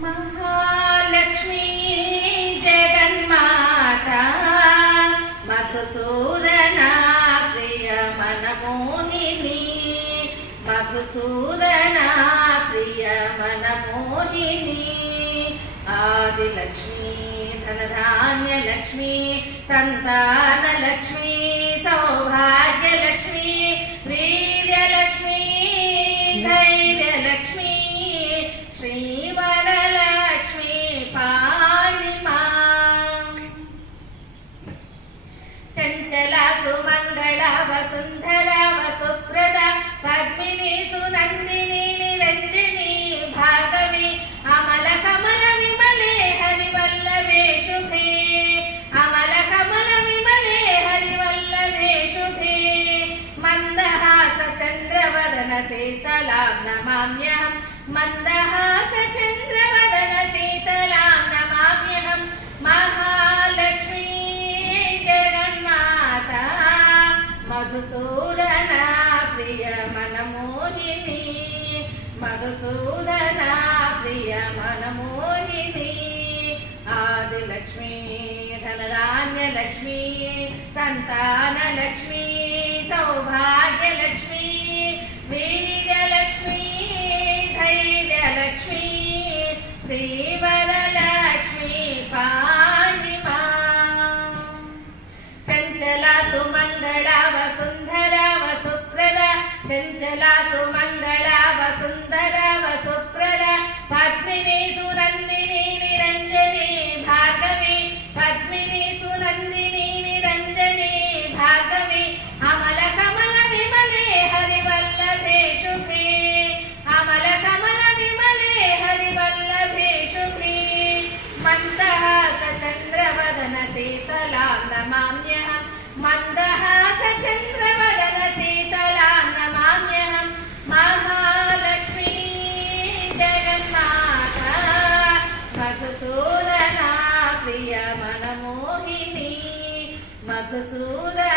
महालक्ष्मी जगन्माता मधुसूदना प्रिय मनमोहिनी मधुसूदना प्रिय मनमोहिनी आदिलक्ष्मी धनधान्य लक्ष्मी संतान लक्ष्मी सौभाग्य लक्ष्मी वीर्य लक्ष्मी धैर्य लक्ष्मी श्रीवरलक्ष्मी पाहि मां चंचला सुमंगला वसुंधरा वसुप्रदा पद्मिनी सुनंदिनी निरंजनी भागवी अमल कमल विमले हरिवल्लभे शुभे अमल कमल विमले हरिवल्लभे शुभे मंदहास चंद्रवदन शीतलां नमाम्यहम् मंदहास चंद्रवदन शीतलां नमाम्यहम् महालक्ष्मी जगन्माता मधुसूदना प्रिय मनमोहिनी मधुसूदना प्रिय मनमोहिनी आदिलक्ष्मी धनधान्य लक्ष्मी संतान लक्ष्मी सौभाग्य लक्ष्मी वीर्य लक्ष्मी धैर्य लक्ष्मी श्रीवरलक्ष्मी पाहि मां चंचला सुमंगला वसुंधरा वसुप्रदा चंचला सुमंगला वसुंधरा वसुप्रदा पद्मिनी सुनंदिनी निरंजनी भार्गवी पद्मिनी सुनंदिनी निरंजनी भार्गवी अमल कमल विमले हरिवल्लभे शुभे अमल कमल विमले हरिवल्लभे शुभे मंदहास चंद्रवदन शीतलां नमाम्यहम् मंदहास चंद्रवदन शीतलां नमाम्यहम् महालक्ष्मी जगन्माता मधुसूदना प्रिय मनमोहिनी मधुसूदना